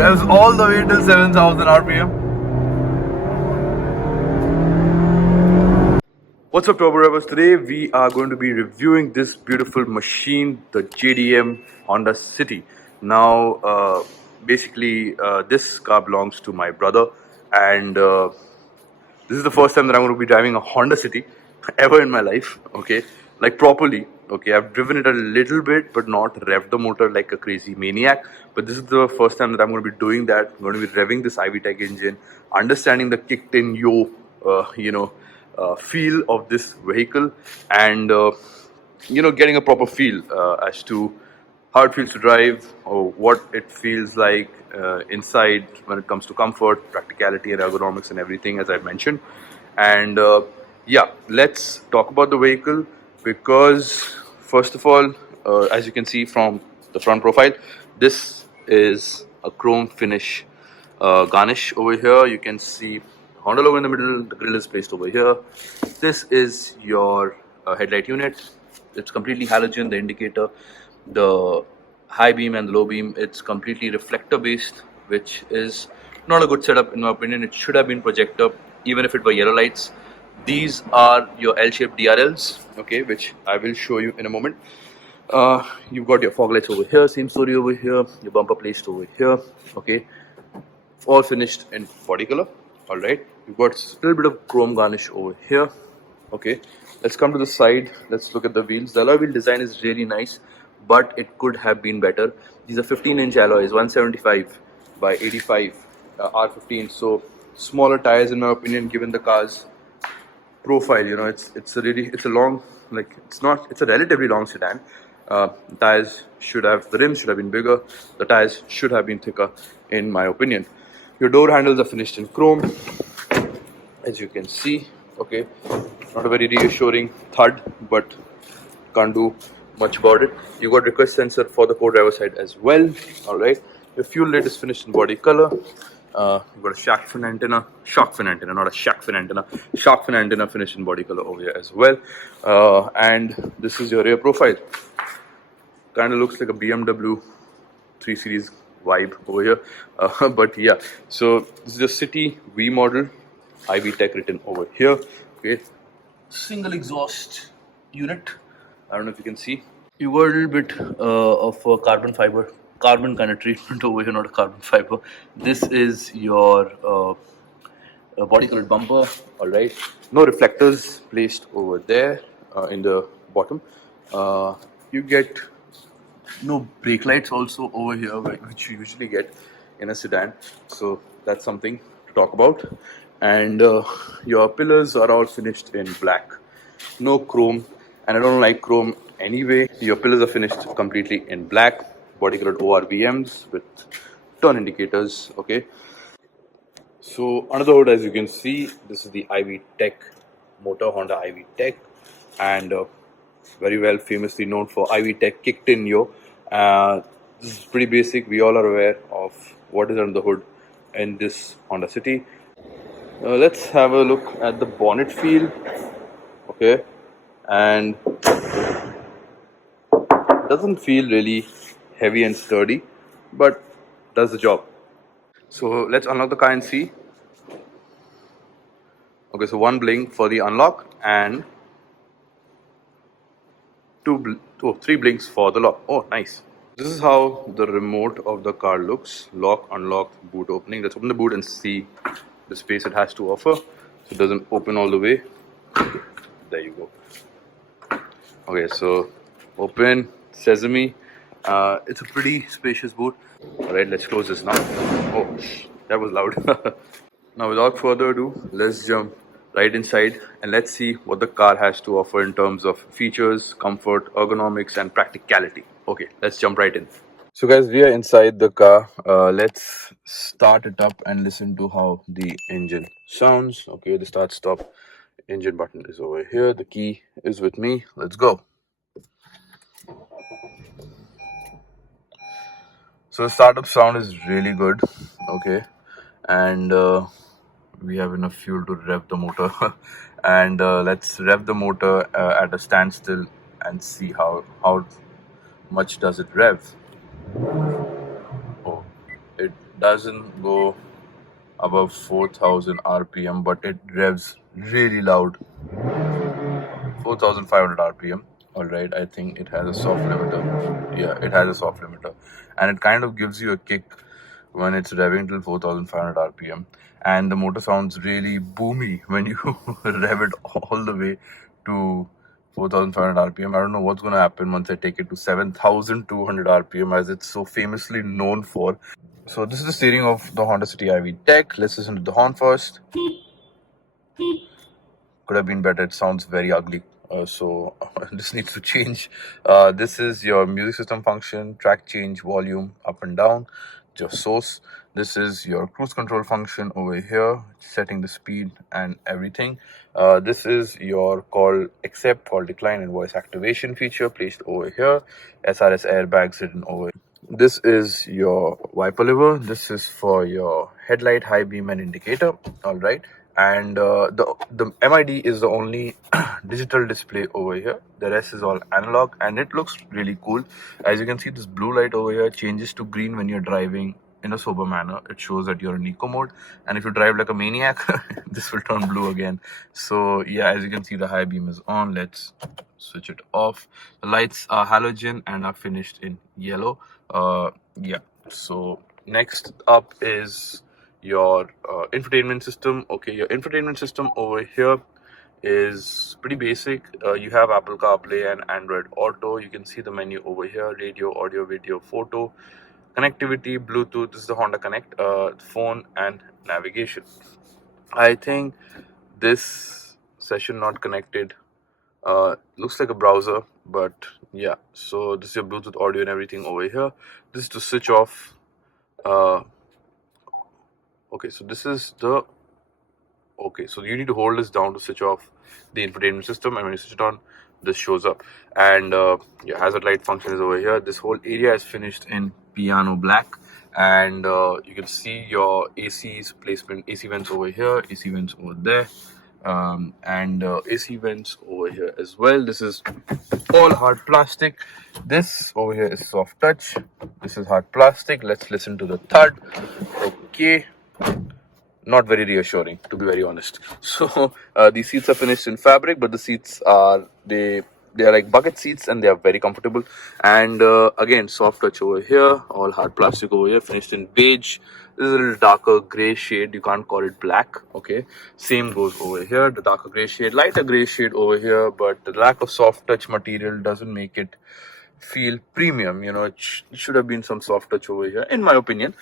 revs all the way till 7,000 RPM. What's up, Turbo Revers? Today we are going to be reviewing this beautiful machine, the JDM Honda City. Now, basically, this car belongs to my brother, and this is the first time that I'm going to be driving a Honda City ever in my life. Okay, like properly. Okay, I've driven it a little bit, but not revved the motor like a crazy maniac. But this is the first time that I'm going to be doing that. I'm going to be revving this IV Tech engine, understanding the kicked-in feel of this vehicle, and getting a proper feel as to how it feels to drive, or what it feels like inside when it comes to comfort, practicality, and ergonomics, and everything, as I mentioned. And yeah, let's talk about the vehicle, because first of all, as you can see from the front profile, this is a chrome finish garnish over here. You can see Honda logo in the middle. The grille is placed over here. This is your headlight unit. It's completely halogen. The indicator, the high beam and the low beam, it's completely reflector based, which is not a good setup in my opinion. It should have been projector, even if it were yellow lights. These are your L-shaped DRLs, okay, which I will show you in a moment. You've got your fog lights over here, same story over here, your bumper placed over here, okay, all finished in body color. All right, you've got a little bit of chrome garnish over here. Okay, let's come to the side. Let's look at the wheels. The alloy wheel design is really nice, but it could have been better. These are 15-inch alloys, 175 by 85 R15. So smaller tires, in my opinion, given the car's profile. You know, it's a long, like, it's a relatively long sedan. The rims should have been bigger. The tires should have been thicker, in my opinion. Your door handles are finished in chrome, as you can see. Okay, not a very reassuring thud, but can't do much about it. You got request sensor for the co-driver side as well. All right, your fuel lid is finished in body color. You've got a shark fin antenna, not a shark fin antenna finished in body color over here as well. And this is your rear profile. Kind of looks like a BMW 3 Series vibe over here. But yeah, so this is the City V model, IV Tech written over here. Okay, single exhaust unit. I don't know if you can see. You got a little bit of carbon kind of treatment over here, not a carbon fiber. This is your body colored bumper. All right, no reflectors placed over there in the bottom. You get no brake lights also over here, which you usually get in a sedan, so that's something to talk about. And your pillars are all finished in black, no chrome, and I don't like chrome anyway. Your pillars are finished completely in black, body colored ORVMs with turn indicators. Okay, so under the hood, as you can see, this is the IV Tech motor, Honda IV Tech, and very well famously known for IV Tech kicked in yo. This is pretty basic. We all are aware of what is under the hood in this Honda City. Let's have a look at the bonnet feel. Okay, and doesn't feel really heavy and sturdy, but does the job. So let's unlock the car and see. Okay, so one blink for the unlock and three blinks for the lock. Oh, nice. This is how the remote of the car looks. Lock, unlock, boot opening. Let's open the boot and see the space it has to offer. So it doesn't open all the way. There you go. Okay, so open, sesame. It's a pretty spacious boot. All right, let's close this now. Oh, that was loud. Now, without further ado, let's jump right inside and let's see what the car has to offer in terms of features, comfort, ergonomics, and practicality. Okay, let's jump right in. So guys, we are inside the car. Let's start it up and listen to how the engine sounds. Okay, the start stop engine button is over here. The key is with me. Let's go. So the startup sound is really good. Okay, and we have enough fuel to rev the motor. And let's rev the motor at a standstill and see how much does it rev. Oh, it doesn't go above 4000 RPM, but it revs really loud. 4500 RPM. Alright, I think it has a soft limiter. Yeah, it has a soft limiter. And it kind of gives you a kick when it's revving till 4500 RPM. And the motor sounds really boomy when you rev it all the way to 4500 RPM. I don't know what's going to happen once I take it to 7200 RPM, as it's so famously known for. So this is the steering of the Honda City IV Tech. Let's listen to the horn first. Could have been better. It sounds very ugly. So this needs to change. This is your music system function, track change, volume up and down, your source. This is your cruise control function over here, setting the speed and everything. This is your call accept, call decline, and voice activation feature placed over here. SRS airbags hidden over here. This is your wiper lever. This is for your headlight, high beam, and indicator. All right. And the MID is the only digital display over here. The rest is all analog, and it looks really cool. As you can see, this blue light over here changes to green when you're driving in a sober manner. It shows that you're in eco mode, and if you drive like a maniac, this will turn blue again. So yeah, as you can see, the high beam is on. Let's switch it off. The lights are halogen and are finished in yellow. Yeah, so next up is your infotainment system. Okay, your infotainment system over here is pretty basic. You have Apple CarPlay and Android Auto. You can see the menu over here: radio, audio, video, photo, connectivity, Bluetooth. This is the Honda Connect, phone and navigation. I think this session not connected looks like a browser, but yeah. So this is your Bluetooth audio and everything over here. This is to switch off. Okay, so this is the so you need to hold this down to switch off the infotainment system, and when you switch it on, this shows up. And your hazard light function is over here. This whole area is finished in piano black, and you can see your AC's placement. AC vents over here, AC vents over there, and AC vents over here as well. This is all hard plastic. This over here is soft touch. This is hard plastic. Let's listen to the thud. Okay, not very reassuring, to be very honest. So these seats are finished in fabric, but the seats are they are like bucket seats, and they are very comfortable. And again, soft touch over here, all hard plastic over here, finished in beige. This is a little darker gray shade. You can't call it black. Okay, same goes over here. The darker gray shade, lighter gray shade over here, but the lack of soft touch material doesn't make it feel premium. You know, it should have been some soft touch over here, in my opinion.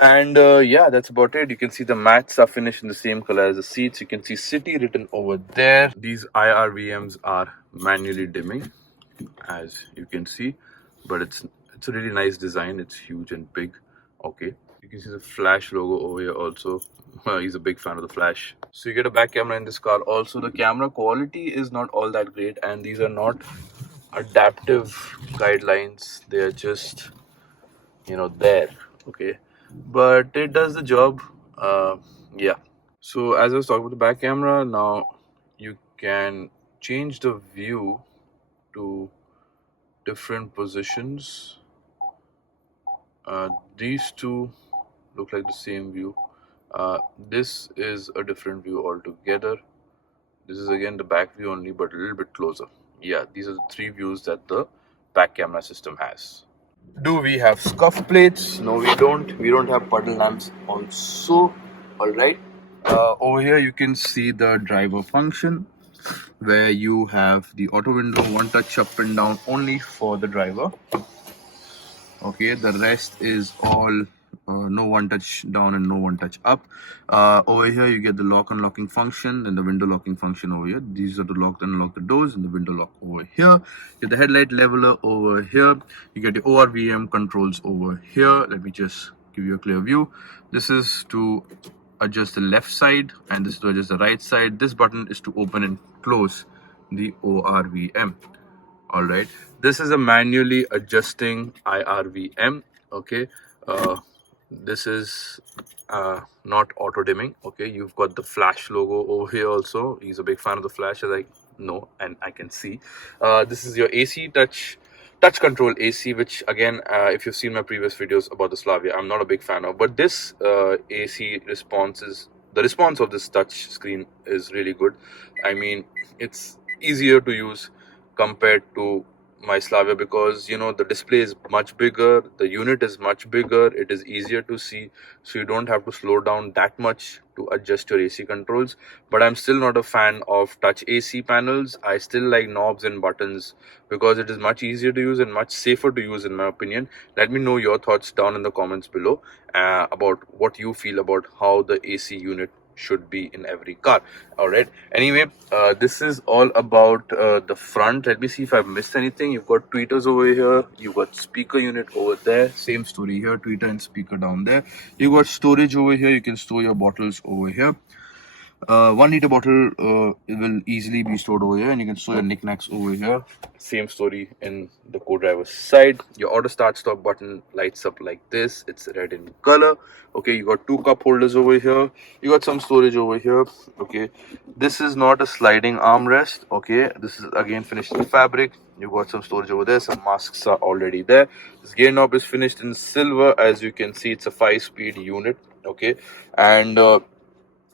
And yeah, that's about it. You can see the mats are finished in the same color as the seats. You can see city written over there. These IRVMs are manually dimming, as you can see, but it's a really nice design. It's huge and big. Okay, you can see the flash logo over here also. He's a big fan of the flash. So you get a back camera in this car also. The camera quality is not all that great, and these are not adaptive guidelines. They are just, you know, there. Okay, but it does the job. Yeah, so as I was talking about the back camera, now you can change the view to different positions. These two look like the same view. This is a different view altogether. This is again the back view only, but a little bit closer. Yeah, these are the three views that the back camera system has. Do we have scuff plates? No, we don't. We don't have puddle lamps also. All right. Over here, you can see the driver function, where you have the auto window, one touch up and down only for the driver. Okay, the rest is all no one touch down and no one touch up. Over here you get the lock unlocking function and the window locking function over here. These are to lock and unlock the doors, and the window lock over here. You get the headlight leveler over here. You get the ORVM controls over here. Let me just give you a clear view. This is to adjust the left side, and this is to adjust the right side. This button is to open and close the ORVM. All right, this is a manually adjusting IRVM. Okay, this is not auto dimming. Okay, you've got the flash logo over here also. He's a big fan of the flash, as I know and I can see. This is your AC touch touch control AC, which again, if you've seen my previous videos about the Slavia, I'm not a big fan of. But this AC response is, the response of this touch screen is really good. I mean, it's easier to use compared to my Slavia, because you know the display is much bigger, the unit is much bigger, it is easier to see, so you don't have to slow down that much to adjust your AC controls. But I'm still not a fan of touch AC panels. I still like knobs and buttons because it is much easier to use and much safer to use in my opinion. Let me know your thoughts down in the comments below about what you feel about how the AC unit should be in every car. All right, anyway, this is all about the front. Let me see if I've missed anything. You've got tweeters over here, you've got speaker unit over there, same story here, tweeter and speaker down there. You got storage over here, you can store your bottles over here. 1 liter bottle will easily be stored over here, and you can store your knickknacks over here. Same story in the co-driver's side. Your auto start stop button lights up like this. It's red in color. Okay, you got 2 cup holders over here. You got some storage over here. Okay, this is not a sliding armrest. Okay, this is again finished in fabric. You got some storage over there. Some masks are already there. This gear knob is finished in silver. As you can see, it's a 5-speed unit. Okay, and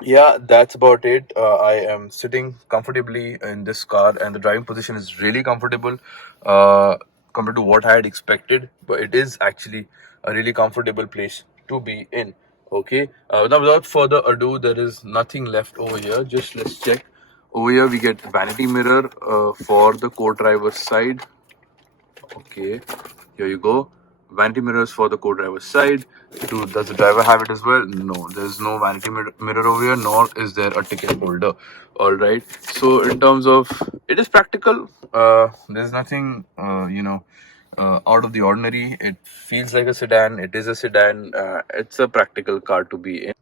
yeah, that's about it. I am sitting comfortably in this car, and the driving position is really comfortable compared to what I had expected. But it is actually a really comfortable place to be in. Okay, now without further ado, there is nothing left over here. Just let's check. Over here, we get vanity mirror for the co-driver's side. Okay, here you go. Vanity mirrors for the co-driver's side. Does the driver have it as well? No, there's no vanity mirror over here, nor is there a ticket holder. All right. So in terms of, it is practical. There's nothing, out of the ordinary. It feels like a sedan. It is a sedan. It's a practical car to be in.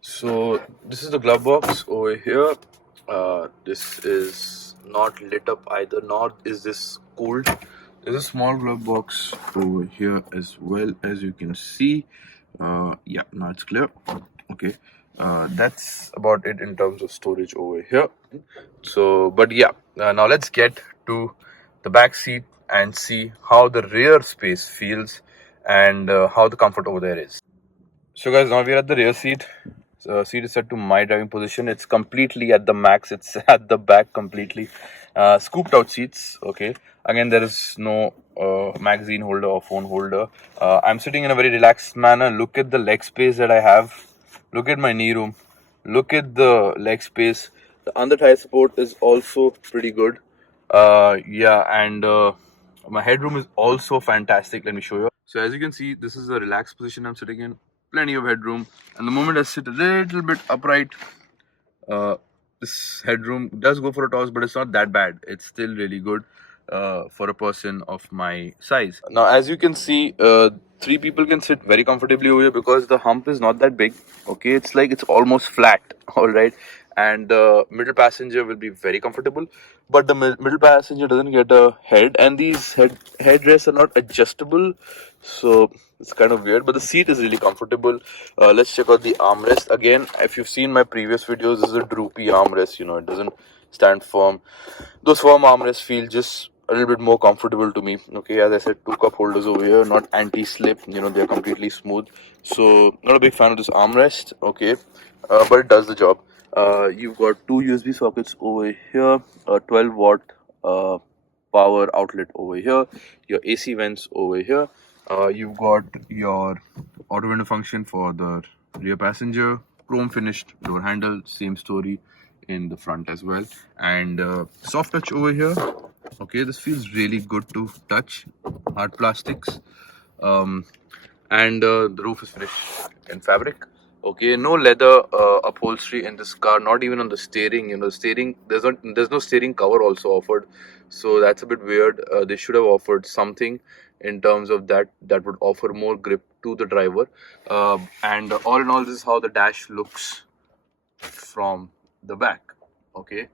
So this is the glove box over here. This is not lit up either, nor is this cooled. There's a small glove box over here as well, as you can see. Yeah, now it's clear. Okay, that's about it in terms of storage over here. So, but yeah, now let's get to the back seat and see how the rear space feels and how the comfort over there is. So guys, now we're at the rear seat. Seat is set to my driving position. It's completely at the max. It's at the back completely. Scooped out seats. Okay. Again, there is no magazine holder or phone holder. I'm sitting in a very relaxed manner. Look at the leg space that I have. Look at my knee room. Look at the leg space. The under thigh support is also pretty good. Yeah, and my headroom is also fantastic. Let me show you. So as you can see, this is a relaxed position I'm sitting in. Plenty of headroom, and the moment I sit a little bit upright, this headroom does go for a toss, but it's not that bad. It's still really good for a person of my size. Now as you can see, 3 people can sit very comfortably over here because the hump is not that big. Okay, it's like it's almost flat. All right, and the middle passenger will be very comfortable, but the middle passenger doesn't get a head, and these headrests are not adjustable, so it's kind of weird. But the seat is really comfortable. Let's check out the armrest again. If you've seen my previous videos, this is a droopy armrest. You know, it doesn't stand firm. Those firm armrests feel just a little bit more comfortable to me. Okay, as I said, 2 cup holders over here, not anti-slip. You know, they're completely smooth. So not a big fan of this armrest. Okay, but it does the job. You've got 2 USB sockets over here, a 12-watt power outlet over here, your AC vents over here. You've got your auto window function for the rear passenger, chrome finished door handle, same story in the front as well, and soft touch over here. Okay, this feels really good to touch. Hard plastics. And the roof is finished in fabric. Okay, no leather upholstery in this car, not even on the steering. You know, steering, there's no steering cover also offered, so that's a bit weird. They should have offered something in terms of that would offer more grip to the driver. And all in all, this is how the dash looks from the back. Okay,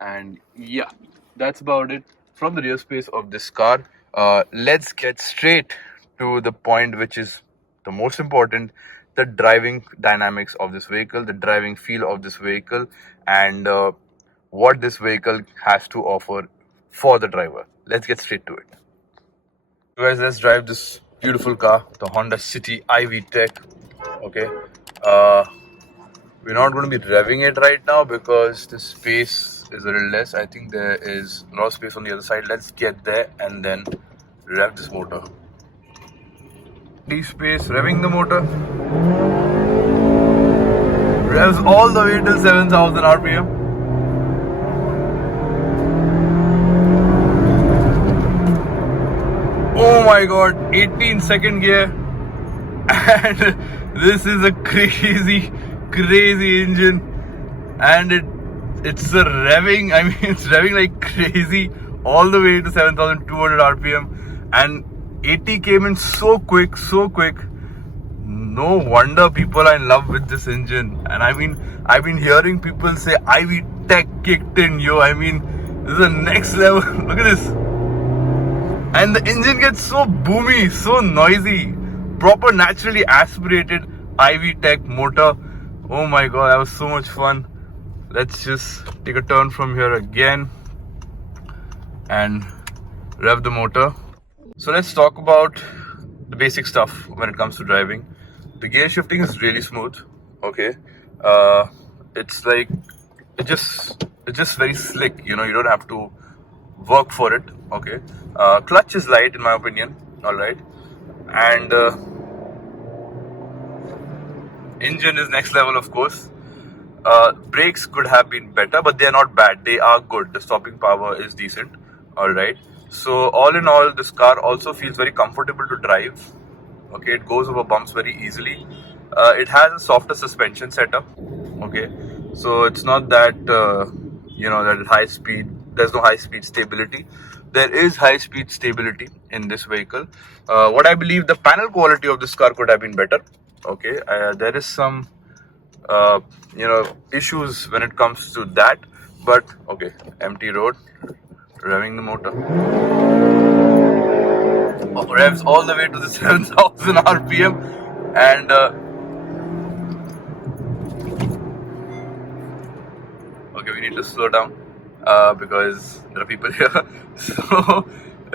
and yeah, that's about it from the rear space of this car. Let's get straight to the point, which is the most important: the driving dynamics of this vehicle, the driving feel of this vehicle, and what this vehicle has to offer for the driver. Let's get straight to it. So guys, let's drive this beautiful car, the Honda City IV Tech. Okay, we're not going to be revving it right now because the space is a little less. I think there is a lot of space on the other side. Let's get there and then rev this motor. D-space, revving the motor. Revs all the way till 7,000 RPM. Oh my god, 18-second gear. And this is a crazy engine. And it's a revving, I mean, it's revving like crazy all the way to 7,200 RPM. And 80 came in so quick. No wonder people are in love with this engine. And I mean, I've been hearing people say IV Tech kicked in, yo. I mean, this is the next level. Look at this. And the engine gets so boomy, so noisy. Proper naturally aspirated IV Tech motor. Oh my god, that was so much fun. Let's just take a turn from here again and rev the motor. So let's talk about the basic stuff when it comes to driving. The gear shifting is really smooth. Okay, it's like it's just very slick. You know, you don't have to work for it. Okay, clutch is light in my opinion. All right, and engine is next level, of course. Brakes could have been better, but they are not bad. They are good. The stopping power is decent. All right. So all in all, this car also feels very comfortable to drive. Okay, it goes over bumps very easily. It has a softer suspension setup. Okay, so it's not that that high speed. There's no high speed stability. There is high speed stability in this vehicle. What I believe, the panel quality of this car could have been better. Okay, there is some issues when it comes to that. But okay, empty road, revving the motor. Revs all the way to the 7,000 RPM and okay, we need to slow down because there are people here. So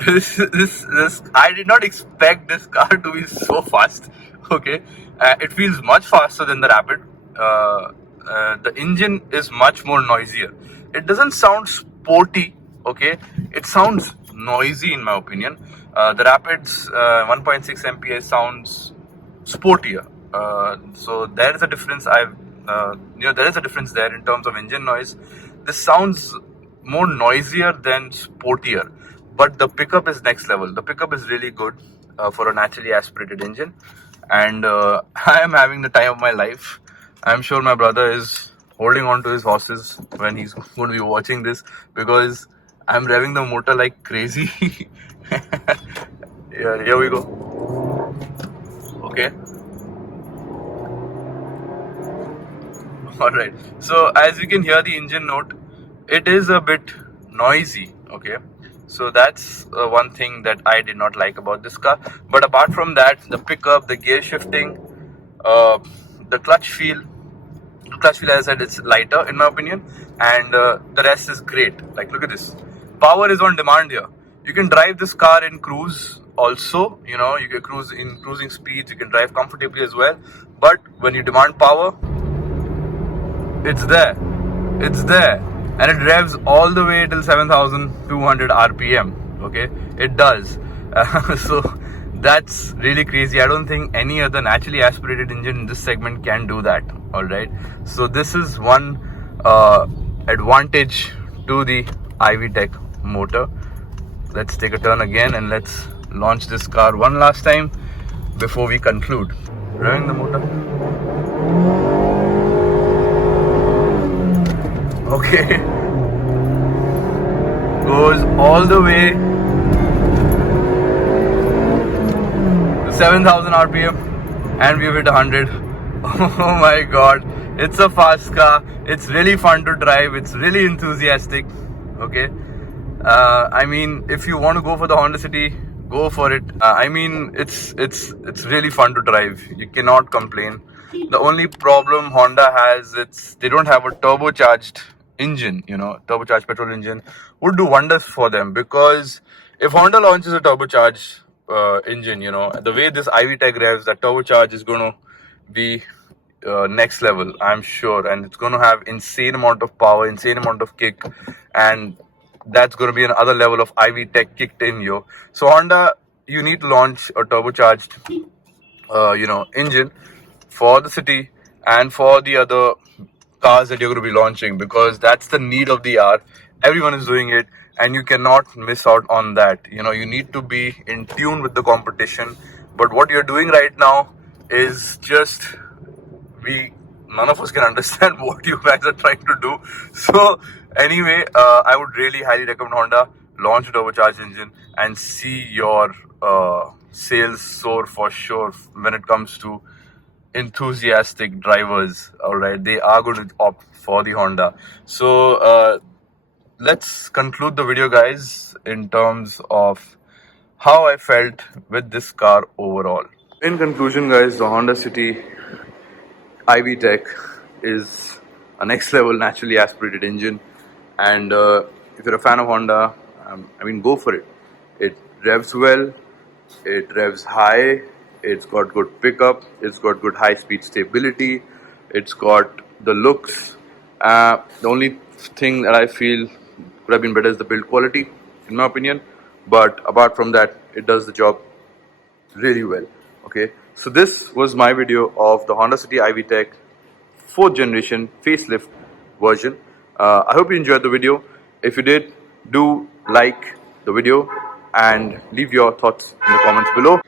this I did not expect this car to be so fast. Okay, it feels much faster than the Rapid. The engine is much more noisier. It doesn't sound sporty. Okay, it sounds noisy in my opinion. The Rapid's 1.6 MPI sounds sportier. So there is a difference. There is a difference there in terms of engine noise. This sounds more noisier than sportier, but the pickup is next level. The pickup is really good for a naturally aspirated engine, and I am having the time of my life. I'm sure my brother is holding on to his horses when he's going to be watching this because I'm revving the motor like crazy. Yeah, here we go. Okay. Alright. So as you can hear the engine note, it is a bit noisy. Okay. So that's one thing that I did not like about this car. But apart from that, the pickup, the gear shifting, the clutch feel, as I said, it's lighter in my opinion, and the rest is great. Like, look at this. Power is on demand here. You can drive this car in cruise also. You know, you can cruise in cruising speeds. You can drive comfortably as well. But when you demand power, it's there. It's there. And it revs all the way till 7,200 RPM. Okay, it does. So that's really crazy. I don't think any other naturally aspirated engine in this segment can do that. All right. So this is one advantage to the IV Tech motor. Let's take a turn again and let's launch this car one last time before we conclude. Revving the motor. Okay. Goes all the way to 7,000 RPM and we've hit 100. Oh my god. It's a fast car. It's really fun to drive. It's really enthusiastic. Okay. I mean, if you want to go for the Honda City, go for it. I mean, it's really fun to drive. You cannot complain. The only problem Honda has, they don't have a turbocharged engine. You know, turbocharged petrol engine would do wonders for them, because if Honda launches a turbocharged engine. You know, the way this IV Tech revs, that turbocharge is going to be next level, I'm sure, and it's going to have insane amount of power, insane amount of kick, and that's going to be another level of IV Tech kicked in, yo. So Honda, you need to launch a turbocharged engine for the city and for the other cars that you're going to be launching, because that's the need of the hour. Everyone is doing it, and you cannot miss out on that. You know, you need to be in tune with the competition. But what you're doing right now is just, we none of us can understand what you guys are trying to do. So anyway, I would really highly recommend Honda launch a turbocharged engine and see your sales soar for sure when it comes to enthusiastic drivers. All right, they are going to opt for the Honda. So let's conclude the video, guys, in terms of how I felt with this car overall. In conclusion, guys, the Honda City IV Tech is a next level naturally aspirated engine, and if you're a fan of Honda, I mean, go for it. It revs well, it revs high, it's got good pickup, it's got good high speed stability, it's got the looks. The only thing that I feel could have been better is the build quality, in my opinion, but apart from that, it does the job really well. Okay, so this was my video of the Honda City IV Tech 4th generation facelift version. I hope you enjoyed the video. If you did, do like the video and leave your thoughts in the comments below.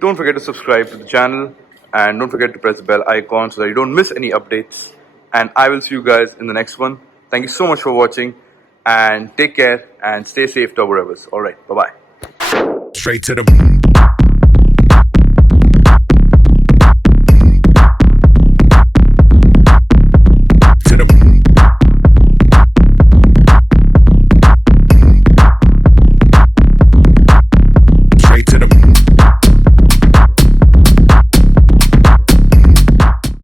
Don't forget to subscribe to the channel, and don't forget to press the bell icon so that you don't miss any updates. And I will see you guys in the next one. Thank you so much for watching, and take care and stay safe, Turbo Revers. Alright, bye bye. Straight to the